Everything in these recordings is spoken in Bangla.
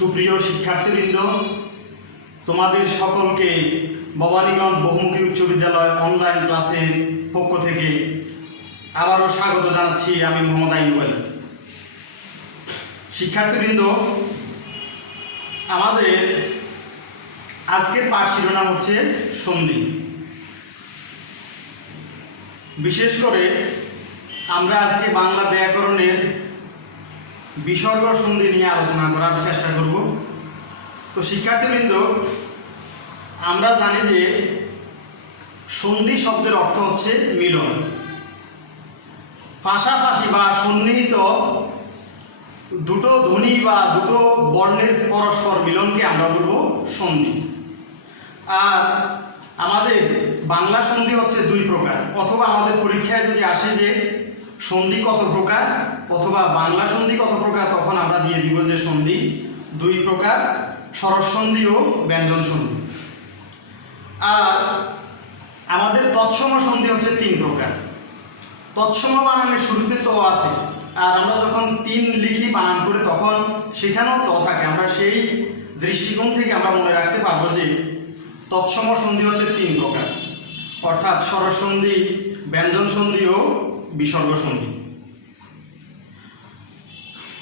সুপ্রিয় শিক্ষার্থীবৃন্দ, তোমাদের সকলকে ভবানীগঞ্জ বহুমুখী উচ্চ বিদ্যালয় অনলাইন ক্লাসের পক্ষ থেকে আবারও স্বাগত জানাচ্ছি। আমি মোহাম্মদ আইনুল আলী। শিক্ষার্থীবৃন্দ, আমাদের আজকের পাঠ শিরোনাম হচ্ছে সন্ধি। বিশেষ করে আমরা আজকে বাংলা ব্যাকরণের বিসর্গ সন্ধি নিয়ে আলোচনা করার চেষ্টা করব। তো শিক্ষার্থীবৃন্দ, আমরা জানি যে সন্ধি শব্দের অর্থ হচ্ছে মিলন। পাশাপাশি বা সন্নিহিত দুটো ধ্বনি বা দুটো বর্ণের পরস্পর মিলনকে আমরা বলবো সন্ধি। আর আমাদের বাংলা সন্ধি হচ্ছে দুই প্রকার, অথবা আমাদের পরীক্ষায় যদি আসে যে সন্ধি কত প্রকার অথবা বাংলা সন্ধি কত প্রকার, তখন আমরা দিয়ে দিব যে সন্ধি দুই প্রকার, স্বরস সন্ধি ও ব্যঞ্জন সন্ধি। আর আমাদের তৎসম সন্ধি হচ্ছে তিন প্রকার। তৎসম বানানের শুরুতে ত আছে, আর আমরা যখন তিন লিখি বানান করে তখন সেখানেও ত থাকে। আমরা সেই দৃষ্টিকোণ থেকে আমরা মনে রাখতে পারবো যে তৎসম সন্ধি হচ্ছে তিন প্রকার, অর্থাৎ স্বরস সন্ধি, ব্যঞ্জন সন্ধি ও বিসর্গ সন্ধি।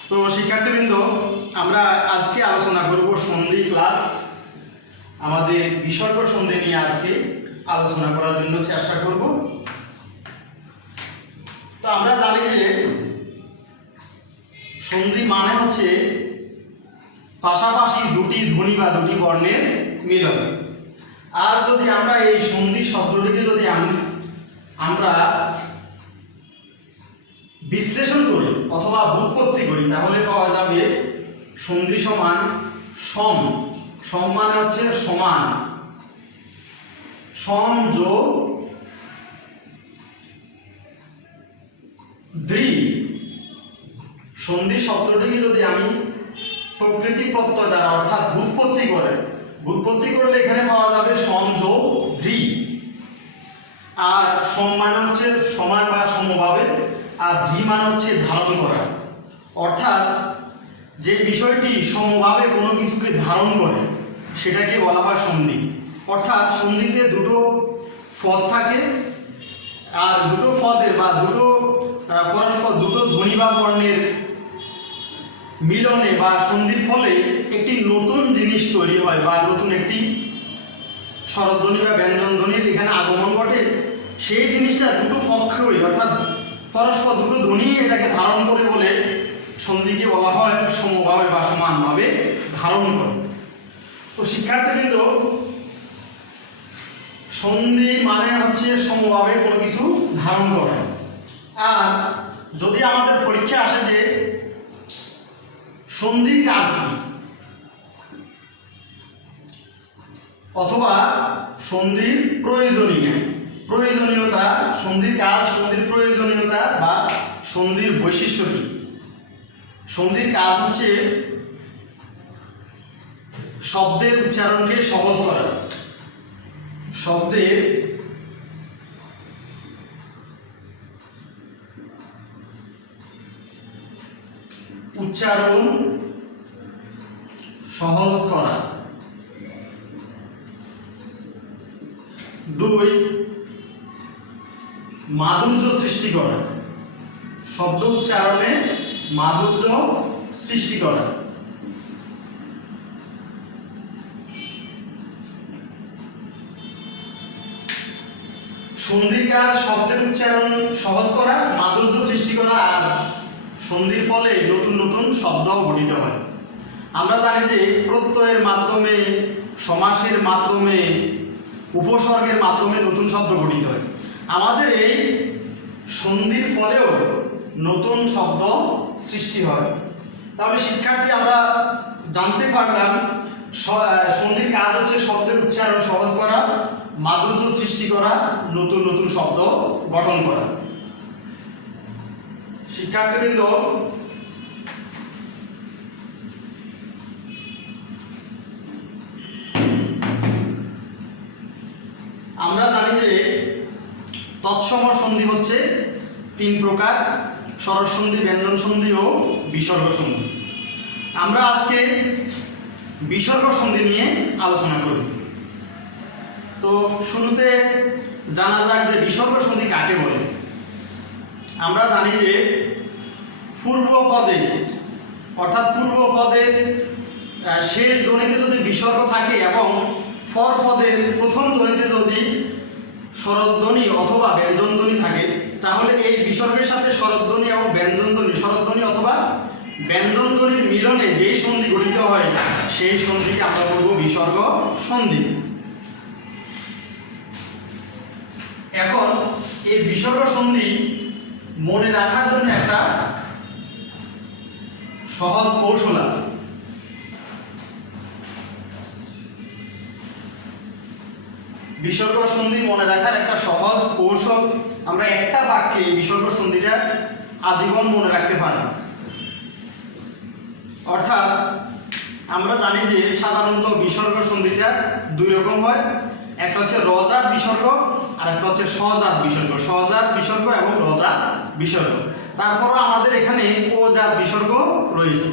তো শিক্ষার্থীবৃন্দ, আমরা আজকে আলোচনা করব সন্ধি প্লাস আমাদের বিসর্গ সন্ধি নিয়ে আজকে আলোচনা করার জন্য চেষ্টা করব। তো আমরা জানি যে সন্ধি মানে হচ্ছে পাশাপাশি দুটি ধ্বনি বা দুটি বর্ণের মিলন। আর যদি আমরা এই সন্ধি শব্দটিকে যদি আমরা বিশ্লেষণ করি অথবা ব্যুৎপত্তি করি, তাহলে পাওয়া যাবে সন্ধি সমান সম। সম মানে হচ্ছে সমান, সম যোগ দ্বি। সন্ধি শব্দটিকে যদি আমি প্রকৃতি প্রত্যয় দ্বারা অর্থাৎ ব্যুৎপত্তি করলে এখানে পাওয়া যাবে সম যোগ দ্বি। আর সম মানে হচ্ছে সমান বা সমভাবে, আর দ্বি মানে হচ্ছে ধারণ করা। অর্থাৎ যে বিষয়টি সমভাবে কোনো কিছুকে ধারণ করে সেটাকে বলা হয় সন্ধি। অর্থাৎ সন্ধিতে দুটো পদ থাকে, আর দুটো পদের বা দুটো পরস্পর দুটো ধ্বনি বা বর্ণের মিলনে বা সন্ধির ফলে একটি নতুন জিনিস তৈরি হয় বা নতুন একটি স্বরধ্বনি বা ব্যঞ্জন ধ্বনির এখানে আগমন ঘটে। সেই জিনিসটা দুটো পক্ষই অর্থাৎ পরস্পর দুটো ধ্বনি এটাকে ধারণ করে বলে সন্ধিকে বলা হয় সমভাবে বা সমানভাবে ধারণ করে। তো শিক্ষার্থীবৃন্দ, সন্ধি মানে হচ্ছে সমভাবে কোনো কিছু ধারণ করে। আর যদি আমাদের পরীক্ষা আসে যে সন্ধির কাজ কি অথবা সন্ধির প্রয়োজনীয়তা, সন্ধির কাজ, সন্ধির প্রয়োজনীয়তা বা সন্ধির বৈশিষ্ট্য কি? সন্ধির কাজ হচ্ছে শব্দের উচ্চারণকে সহজ করা, শব্দের উচ্চারণ সহজ করা। দুই, মাধুর্য সৃষ্টি করা, শব্দ উচ্চারণে মাধুর্য সৃষ্টি করা। সন্ধির কাজ শব্দের উচ্চারণ সহজ করা, মাধুর্য সৃষ্টি করা, আর সন্ধির ফলে নতুন নতুন শব্দও গঠিত হয়। আমরা জানি যে প্রত্যয়ের মাধ্যমে, সমাসের মাধ্যমে, উপসর্গের মাধ্যমে নতুন শব্দ গঠিত হয়। আমাদের এই সন্ধির ফলেও নতুন শব্দ সৃষ্টি হয়। তাহলে শিক্ষার্থী, আমরা জানতে পারলাম সন্ধির কাজ হচ্ছে শব্দের উচ্চারণ সহজ করা, মাধুর্য সৃষ্টি করা, নতুন নতুন শব্দ গঠন করা। শিক্ষার্থীবৃন্দ, আমরা জানি যে তৎসম সন্ধি হচ্ছে তিন প্রকার, স্বরস সন্ধি, ব্যঞ্জন সন্ধি ও বিসর্গ সন্ধি। আমরা আজকে বিসর্গ সন্ধি নিয়ে আলোচনা করব। তো শুরুতে জানা যাক যে বিসর্গ সন্ধি কাকে বলে। আমরা জানি যে পূর্ব পদে অর্থাৎ পূর্ব পদের শেষ ধ্বনিতে যদি বিসর্গ থাকে এবং পর পদের প্রথম ধ্বনিতে যদি স্বরধ্বনি অথবা ব্যঞ্জনধ্বনি থাকে, তাহলে এই বিসর্গের সাথে স্বরধ্বনি এবং ব্যঞ্জনধ্বনি, স্বরধ্বনি অথবা ব্যঞ্জনধ্বনির মিলনে যেই সন্ধি গঠিত হয় সেই সন্ধিকে আমরা বলবো বিসর্গ সন্ধি। এখন এই বিসর্গ সন্ধি মনে রাখার জন্য একটা সহজ কৌশল আছে। বিসর্গ সন্ধি মনে রাখার একটা সহজ কৌশল, আমরা একটা বাক্যে এই বিসর্গ সন্ধিটা আজীবন মনে রাখতে পারি। অর্থাৎ আমরা জানি যে সাধারণত বিসর্গ সন্ধিটা দুই রকম হয়, একটা হচ্ছে রজাত বিসর্গ আর একটা হচ্ছে সজাত বিসর্গ। সজাত বিসর্গ এবং রজাত বিসর্গ, তারপরও আমাদের এখানে ওজাত বিসর্গ রয়েছে।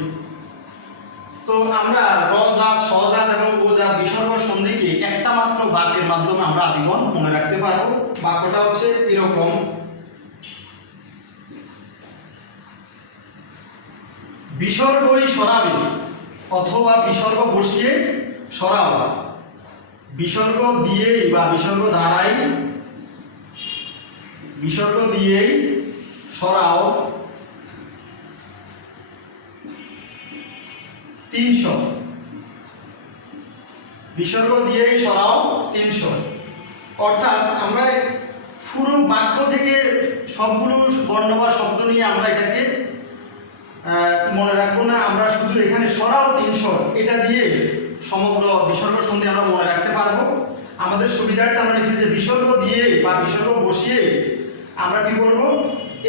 তো আমরা রজাত, সজাত এবং ওজাত বিসর্গ সন্ধিকে একটা মাত্র বাক্যের মাধ্যমে আমরা আজীবন মনে রাখতে পারবো। বাক্যটা হচ্ছে এরকম: বিসর্গই সরাবে অথবা বিসর্গ বসিয়ে সরাও, বিসর্গ দিয়েই বা বিসর্গ দ্বারাই, বিসর্গ দিয়েই সরাও 300, বিসর্গ দিয়েই সরাও 300। অর্থাৎ আমরা পুরো বাক্য থেকে সবগুলো বর্ণ বা শব্দ নিয়ে আমরা এটাকে মনে রাখবো না, আমরা শুধু এখানে সরাও 300 এটা দিয়ে সমগ্র বিসর্গ সন্ধি আমরা মনে রাখতে পারবো। আমাদের সুবিধাটা আমরা লিখছি যে বিসর্গ দিয়ে বা বিসর্গ বসিয়ে আমরা কি করব,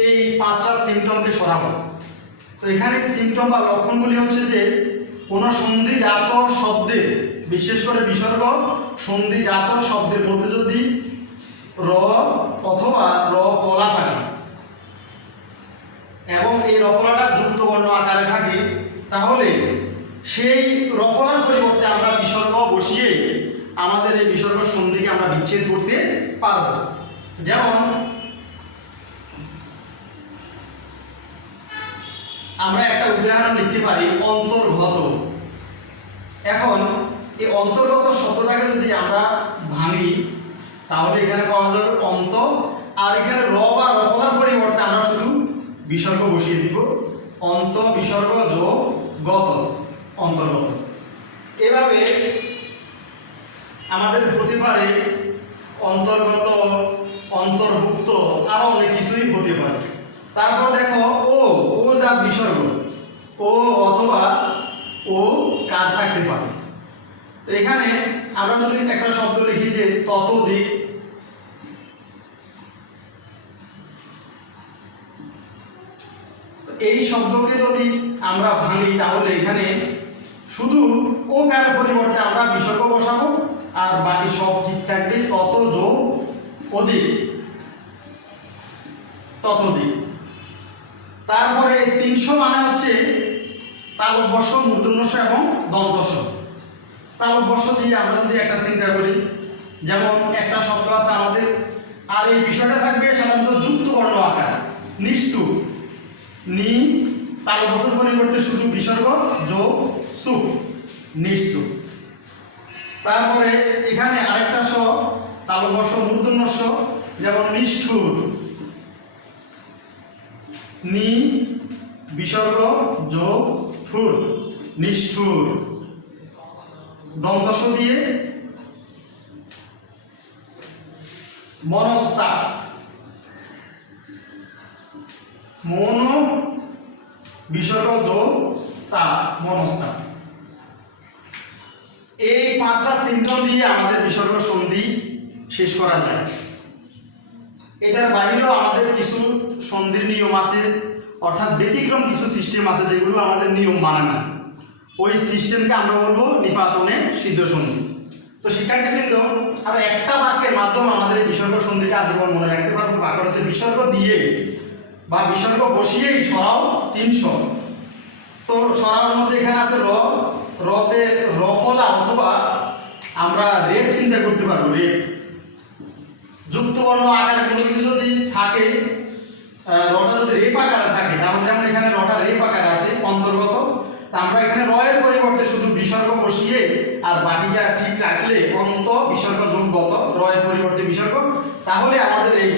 এই 5টা সিম্পটমকে সরাবো। তো এখানে সিম্পটম বা লক্ষণগুলি হচ্ছে যে কোনো সন্ধিজাত শব্দে, বিশেষ করে বিসর্গ সন্ধিজাত শব্দের মধ্যে যদি র অথবা র কলা থাকে এবং এই রকলাটা যুক্ত বর্ণ আকারে থাকে, তাহলে সেই রকলার পরিবর্তে আমরা বিসর্গ বসিয়ে আমাদের এই বিসর্গ সন্ধিকে আমরা বিচ্ছেদ করতে পারব। যেমন আমরা একটা উদাহরণ লিখতে পারি অন্তর্গত। এখন এই অন্তর্গত শব্দটাকে যদি আমরা ভাঙি তাহলে এখানে পাওয়া যাবে অন্ত, আর এখানে র বা রকলার পরিবর্তে আমরা শুধু বিসর্গ বসিয়ে দিব, অন্ত বিসর্গ যোগ গত, অন্তর্গত। এভাবে আমাদের হতে পারে অন্তর্গত, অন্তর্ভুক্ত, আরো অনেক কিছুই হতে পারে। তারপর দেখো ও জাত বিসর্গ, ও অথবা ও কার থাকতে পারে। তো এখানে আমরা যদি একটা শব্দ লিখি যে ততোধিক, এই শব্দকে যদি আমরা ভাঙি তাহলে এখানে শুধু ও কার পরিবর্তে আমরা বিসর্গ বসাবো আর বাকি সব ঠিক থাকবে, তত যোগ অধিক, ততোধিক। তারপরে 300 মানে হচ্ছে তালব্যস্য, মূর্ধন্যস্য এবং দন্তস্য। তালব্যস্য দিয়ে আমরা যদি একটা চিন্তা করি, যেমন একটা শব্দ আছে আমাদের, আর এই বিষয়টা থাকবে সাধারণত যুক্ত বর্ণ আকার, নিশ্চুপ, নি তালব্যস্যর পরিবর্তে শুধু বিসর্গ যোগ সুপ, নিশ্চুপ। তারপরে এখানে আরেকটা স তালব্যস্য মূর্ধন্যস্য, যেমন নিষ্ঠুর, নি বিসর্গ যোগ ঠুর, নিষ্ঠুর। দন্তস্য দিয়ে মনস্তা, মন বিসর্গ যোগ তা, মনস্তা। এই 5টা সিম্পটম দিয়ে আমাদের বিসর্গ সন্ধি শেষ করা যায়। এটার বাইরেও আমাদের কিছু সন্ধির নিয়ম আছে, অর্থাৎ ব্যতিক্রম কিছু সিস্টেম আছে যেগুলো আমাদের নিয়ম মানে না। ওই সিস্টেমকে আমরা বলবো নিপাতনে সিদ্ধ সন্ধি। তো শিক্ষার্থীবৃন্দ, আর একটা বাক্যের মাধ্যমে আমাদের এই বিসর্গ সন্ধিটা আজীবন মনে রাখতে পারবো। বাক্যটা হচ্ছে বিসর্গ দিয়ে বা বিসর্গ বসিয়েই সরাও 300। তো সরাওর মধ্যে এখানে আছে র, রতে রফলা অথবা আমরা রেট চিন্তা করতে পারবো। রেট যুক্তবর্ণ আকারে কোনো কিছু যদি থাকে, রটা যদি রেপ আকারে থাকে, তাহলে যেমন এখানে রটা রেপ আকারে আছে অন্তর্গত, তা আমরা এখানে রয়ের পরিবর্তে শুধু বিসর্গ বসিয়ে আর বাকিটা ঠিক রাখলে অন্ত বিসর্গ যোগগত, রয়ের পরিবর্তে বিসর্গ, তাহলে আমাদের এই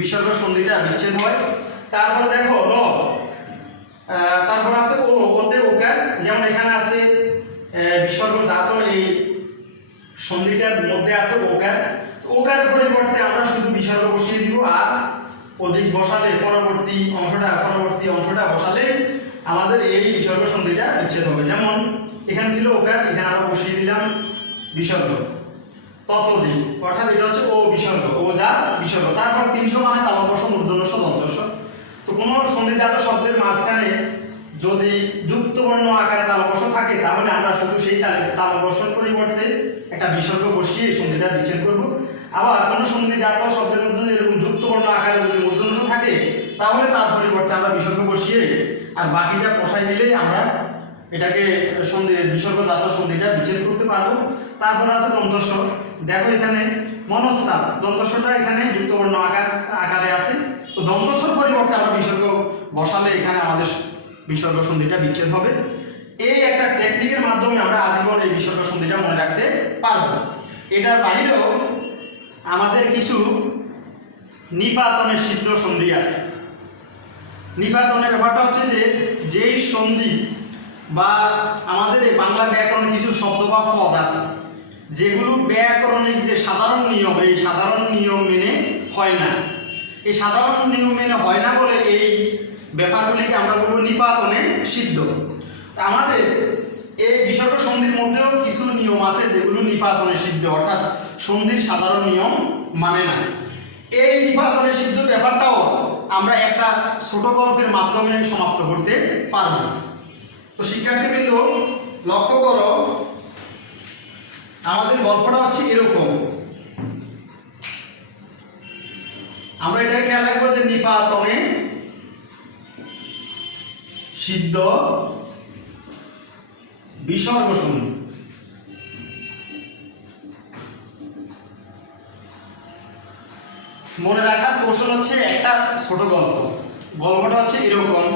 বিসর্গ সন্ধিটা বিচ্ছেদ হয়। তারপর দেখো র, তারপর আছে ও, ওতে ওকার, যেমন এখানে আছে বিসর্গ জাত, এই সন্ধিটার মধ্যে আছে ওকার, ওকার পরিবর্তে আমরা শুধু বিসর্গ বসিয়ে দিব আর অধিক বসালে পরবর্তী অংশটা বসালে আমাদের এই বিসর্গ সন্ধিটা বিচ্ছেদ হবে। যেমন এখানে ছিল ওকার, এখানে আমরা বসিয়ে দিলাম বিসর্গ ততোধিক, অর্থাৎ এটা হচ্ছে ও বিসর্গ, ও যা বিসর্গ। তারপর 300 মানে তালব্য মূর্ধন্য দন্তস্ব। তো কোনো সন্ধিজাত শব্দের মাঝখানে যদি যুক্তবর্ণ আকারে তালব্য থাকে, তাহলে আমরা শুধু সেই তালব্যর পরিবর্তে একটা বিসর্গ বসিয়ে সন্ধিটা বিচ্ছেদ করব। আবার কোনো সন্ধিজাত শব্দের মধ্যে এরকম যুক্তবর্ণ আকারে যদি মূর্ধন্য থাকে, তাহলে তার পরিবর্তে আমরা বিসর্গ বসিয়ে আর বাকিটা বসাই দিলেই আমরা এটাকে বিসর্গজাত সন্ধিটা বিচ্ছেদ করতে পারবো। তারপর আছে দন্তস্ব। দেখো এখানে মনস্তাপ, দন্তস্বটা এখানে যুক্তবর্ণ আকারে আছে, তো দন্তস্বর পরিবর্তে আমরা বিসর্গ বসালে এখানে আমাদের বিসর্গ সন্ধিটা বিচ্ছেদ হবে। এই একটা টেকনিকের মাধ্যমে আমরা আজীবন এই বিসর্গ সন্ধিটা মনে রাখতে পারবো। এটার বাইরেও আমাদের কিছু নিপাতনের সিদ্ধ সন্ধি আছে। নিপাতনের ব্যাপারটা হচ্ছে যে যেই সন্ধি বা আমাদের এই বাংলা ব্যাকরণে কিছু শব্দ বা পদ আছে যেগুলো ব্যাকরণিক যে সাধারণ নিয়ম, এই সাধারণ নিয়ম মেনে হয় না, এই সাধারণ নিয়ম মেনে হয় না বলে এই ব্যাপারগুলিকে আমরা বলবো নিপাতনে সিদ্ধ। তা আমাদের এই বিসর্গ সন্ধির মধ্যেও কিছু নিয়ম আছে যেগুলো নিপাতনে সিদ্ধ, অর্থাৎ সন্ধির সাধারণ নিয়ম মানে না। এই নিপাতনে সিদ্ধ ব্যাপারটাও আমরা একটা ছোট গল্পের মাধ্যমে সমাপ্ত করতে পারব। তো শিক্ষার্থীবৃন্দ লক্ষ্য করো, আমাদের গল্পটা হচ্ছে এরকম। আমরা এটাই খেয়াল রাখবো যে নিপাতনে সিদ্ধ বিসর্গ সন্ধি। মনে রাখার কৌশল হচ্ছে একটা ছোট গল্প। গল্পটা হচ্ছে এরকম: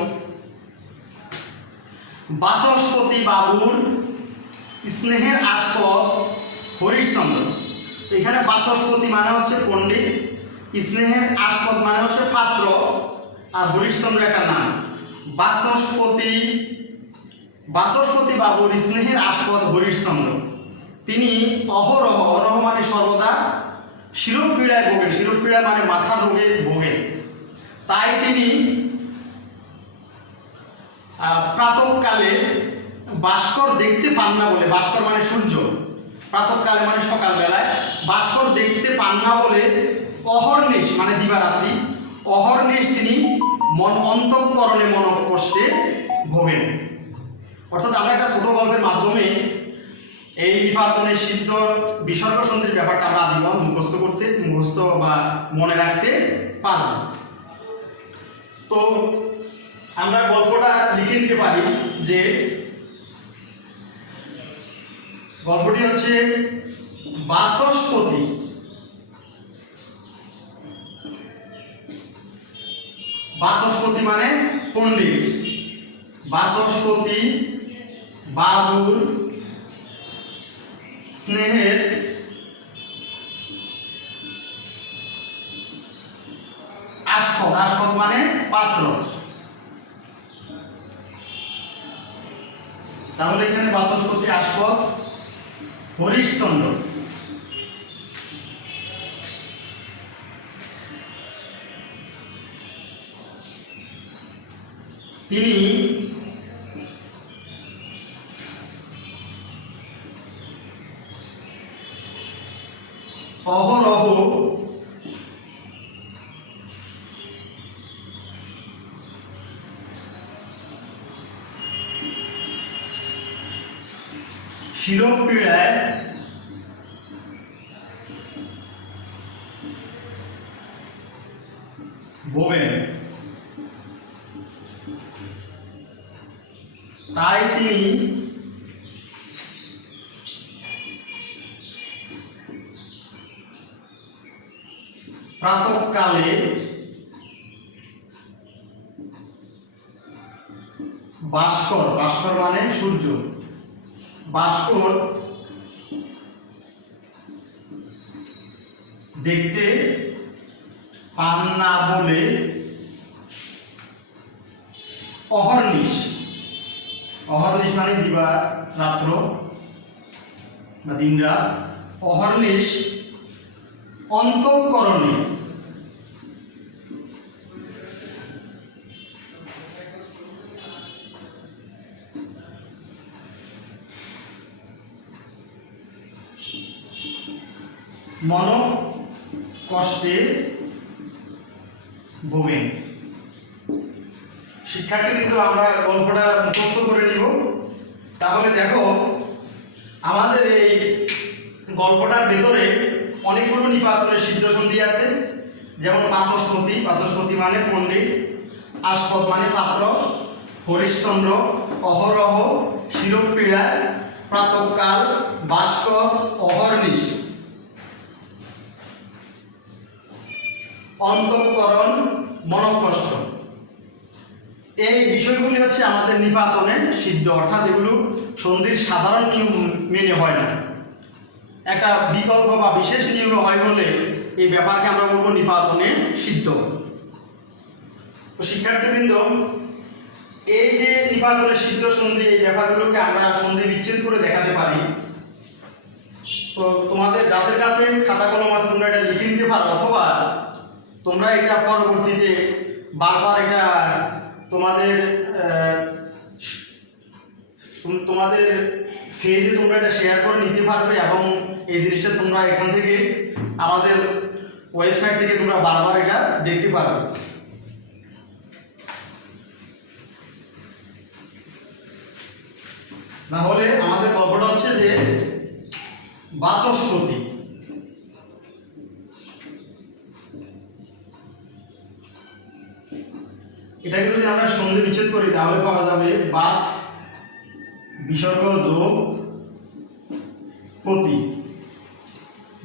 বাচস্পতি বাবুর স্নেহের আস্পদ হরিশ্চন্দ্র। এখানে বাচস্পতি মানে হচ্ছে পণ্ডিত, স্নেহের আস্পদ মানে হচ্ছে পাত্র, আর হরিশ্চন্দ্র একটা নাম। বাচস্পতি বাবুর স্নেহের আস্পদ হরিশ্চন্দ্র, তিনি অহরহ, অরহ মানে সর্বদা, শিরোপীড়ায় ভোগেন, শিরোপীড়া মানে মাথার রোগে ভোগেন। তাই তিনি প্রাতঃকালে ভাস্কর দেখতে পান না বলে, ভাস্কর মানে সূর্য, প্রাতঃকালে মানে সকালবেলায় ভাস্কর দেখতে পান না বলে অহর্নিশ মানে দিবারাত্রি, অহর্নিশ তিনি অন্তঃকরণে মনকষ্টে ভোগেন। অর্থাৎ আমরা একটা ছোট গল্পের মাধ্যমে এই নিপাতনের সিদ্ধ বিসর্গ সন্ধির ব্যাপারটা আমরা আজীবন মুখস্থ বা মনে রাখতে পারব। তো আমরা গল্পটা লিখে দিতে পারি যে গল্পটি হচ্ছে বাচস্পতি মানে পণ্ডিত, বাচস্পতি বাবুর স্নেহের আস্পদ, আস্পদ মানে পাত্র। তাহলে এখানে বাচস্পতি আস্পদ হরিশ্চন্দ্র, তিনি অহরহ শিরোপীড়ায় ভোগেন। তাই তিনি প্রাতঃকালে ভাস্কর, ভাস্কর মানে সূর্য, ভাস্কর দেখতে পান না বলে অহর্নিশ, অহর্নিশ মানে দিবা রাত্র বা দিন রাত, অহর্নিশ অন্তঃকরণে মন কষ্টে ভোগেন। শিক্ষার্থী কিন্তু আমরা গল্পটা মুখস্থ করে নিব। তাহলে দেখো আমাদের এই গল্পটার ভেতরে অনেকগুলো নিপাতনের সিদ্ধ সন্ধি আছে, যেমন বাচস্পতি, বাচস্পতি মানে পণ্ডিত, আস্পদ মানে পাত্র, হরিশ্চন্দ্র, অহরহ, শিরোপীড়া, প্রাতঃকাল, ভাস্কর, অহর্নিশ, অন্তঃকরণ, মনকষ্ট, এই বিষয়গুলি হচ্ছে আমাদের নিপাতনে সিদ্ধ, অর্থাৎ এগুলো সন্ধির সাধারণ নিয়ম মেনে হয় না, একটা বিকল্প বা বিশেষ নিয়মে হয় বলে এই ব্যাপারকে আমরা বলবো নিপাতনে সিদ্ধ। তো শিক্ষার্থীবৃন্দ, এই যে নিপাতনে সিদ্ধ সন্ধি, এই ব্যাপারগুলোকে আমরা সন্ধি বিচ্ছেদ করে দেখাতে পারি। তো তোমাদের যাদের কাছে খাতা কলম আছে তোমরা এটা লিখে নিতে পারো, অথবা তোমরা এটা পরবর্তীতে বারবার এটা তোমাদের তোমাদের ফেজে তোমরা এটা শেয়ার করে নিতে পারবে, এবং এই জিনিসটা তোমরা এখান থেকে আমাদের ওয়েবসাইট থেকে তোমরা বারবার এটা দেখতে পারবে। না হলে আমাদের গল্পটা হচ্ছে যে বাচস্পতি, এটাকে যদি আমরা সন্ধি বিচ্ছেদ করি তাহলে পাওয়া যাবে বাস বিসর্গ যোগ পতি,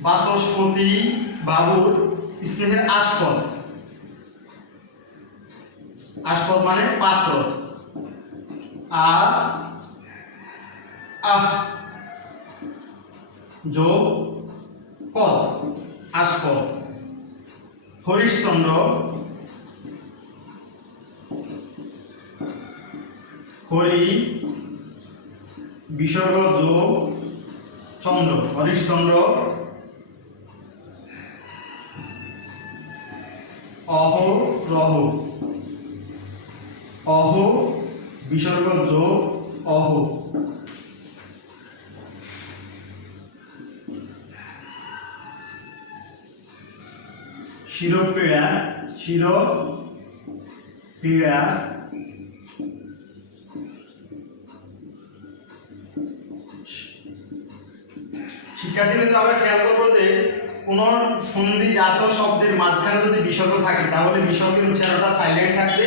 বাচস্পতি বাবুর স্নেহের আস্পদ, আস্পদ মানে পাত্র, আহ যোগ পদ, আস্পদ, হরিশ্চন্দ্র, হরি বিসর্গ যোগ চন্দ্র, হরিশ্চন্দ্র, অহরহ, অহ বিসর্গ যোগ অহ, শিরোপীড়া, শিরোপীড়া, শিক্ষার্থীবৃন্দ আমরা খেয়াল করবো যে কোন সন্ধিজাত শব্দের মাঝখানে যদি বিসর্গ থাকে তাহলে বিসর্গের উচ্চারণটা সাইলেন্ট থাকবে,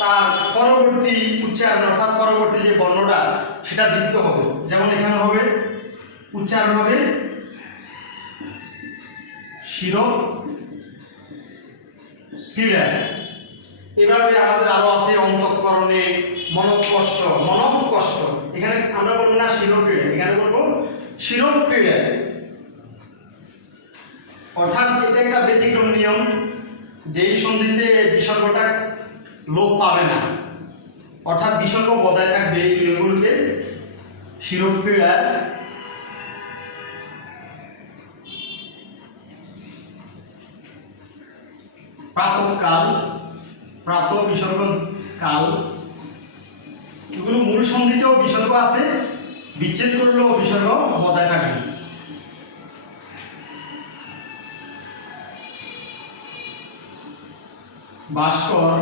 তার পরবর্তী উচ্চারণ অর্থাৎ পরবর্তী যে বর্ণটা সেটা যুক্ত হবে। যেমন এখানে হবে উচ্চারণ হবে শিরোপীড়া। এভাবে আমাদের আরো আছে অন্তঃকরণে, মনকষ্ট, মনকষ্ট, এখানে আমরা বলবো না শিরোপীড়া, এখানে বলবো শিরোপীড়া, অর্থাৎ এটা একটা ব্যতিক্রম নিয়ম, যেই সন্ধিতে বিসর্গটা লোপ পাবে না, অর্থাৎ বিসর্গ বজায় থাকবে এই নিয়মগুলোতে। শিরোপীড়া, প্রাতঃকাল, প্রাত বিসর্গ কাল, এগুলো মূল সন্ধিতেও বিসর্গ আছে, বিচ্ছেদ করলেও বিসর্গ বজায় থাকবে। ভাস্কর,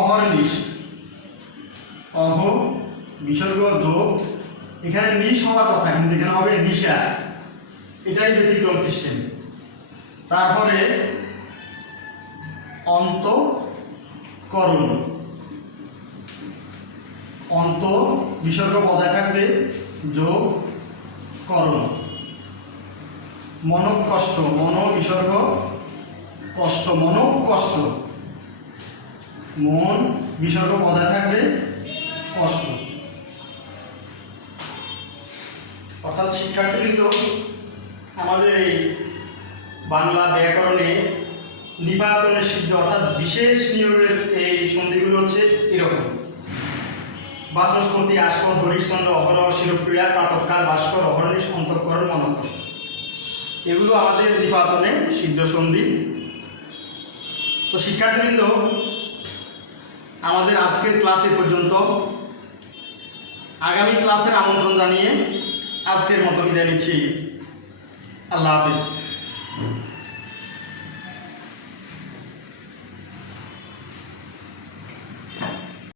অহর্নিশ, অহ বিসর্গ যোগ, এখানে নিশ হওয়ার কথা কিন্তু এখানে হবে নিশা, এটাই ব্যতিক্রম সিস্টেম। তারপরে অন্তঃকরণ, অন্ত বিসর্গ বজায় থাকবে যোগ করণ। মনক কষ্ট, মন বিসর্গ কষ্ট, মনক কষ্ট, মন বিসর্গ বজায় থাকবে কষ্ট। অর্থাৎ শিক্ষার্থীবৃন্দ, আমাদের এই বাংলা ব্যাকরণে নিপাতনের সিদ্ধ অর্থাৎ বিশেষ নিয়োগের এই সন্ধিগুলো হচ্ছে এরকম: বাচস্পতি, আস্পদ, হরিশ্চন্দ্র, অহরহ, শিরক্রিয়া, প্রাতঃকাল, ভাস্কর, অহর্নিশ, অন্তঃকরণ, মনকষ্ট, এগুলো আমাদের নিপাতনে সিদ্ধ সন্ধি। তো শিক্ষার্থীবৃন্দ, আমাদের আজকের ক্লাস এ পর্যন্ত। আগামী ক্লাসের আমন্ত্রণ জানিয়ে আজকের মতো বিদায় নিচ্ছি। আল্লাহ হাফিজ।